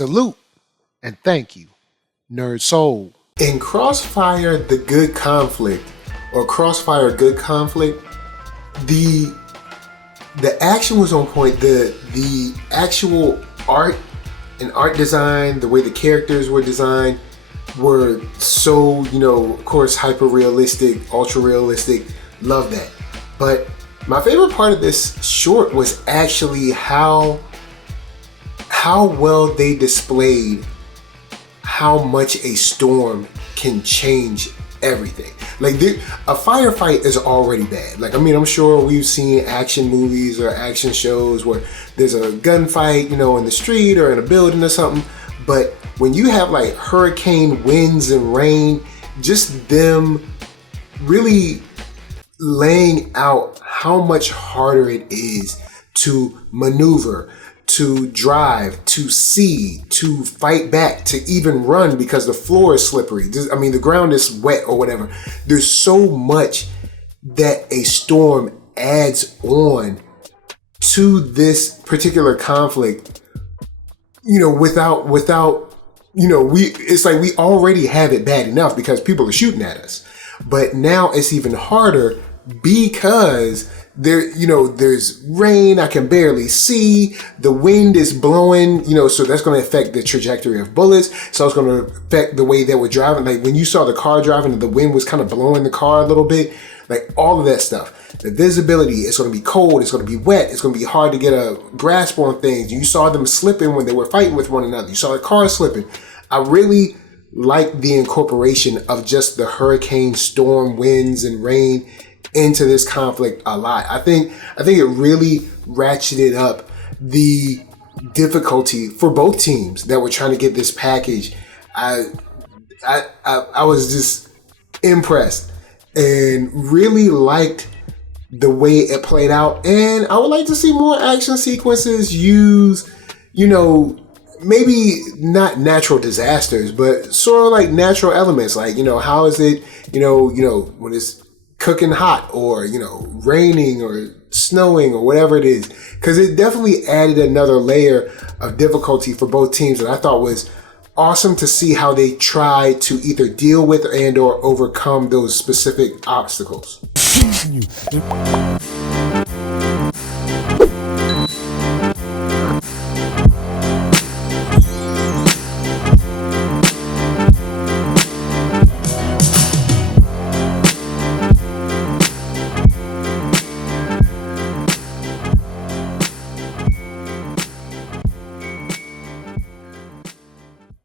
Salute and thank you, NERDSoul. In Crossfire, the good conflict, or Crossfire good conflict, the action was on point. The actual art and art design, the way the characters were designed, were so, of course, hyper realistic, ultra realistic. Love that. But my favorite part of this short was actually how well they displayed how much a storm can change everything. Like, a firefight is already bad. Like, I'm sure we've seen action movies or action shows where there's a gunfight, in the street or in a building or something. But when you have like hurricane winds and rain, just them really laying out how much harder it is to maneuver, to drive, to see, to fight back, to even run because the floor is slippery. The ground is wet or whatever. There's so much that a storm adds on to this particular conflict, without, it's like we already have it bad enough because people are shooting at us. But now it's even harder because there's rain, I can barely see, the wind is blowing, so that's going to affect the trajectory of bullets. So it's going to affect the way that we're driving. Like when you saw the car driving, the wind was kind of blowing the car a little bit, like all of that stuff. The visibility, it's going to be cold, it's going to be wet, it's going to be hard to get a grasp on things. You saw them slipping when they were fighting with one another. You saw the car slipping. I really like the incorporation of just the hurricane, storm, winds, and rain into this conflict a lot. I think it really ratcheted up the difficulty for both teams that were trying to get this package. I was just impressed and really liked the way it played out. And I would like to see more action sequences use, maybe not natural disasters, but sort of like natural elements. Like, how is it, when it's cooking hot or, raining or snowing or whatever it is. Because it definitely added another layer of difficulty for both teams that I thought was awesome to see how they try to either deal with and or overcome those specific obstacles.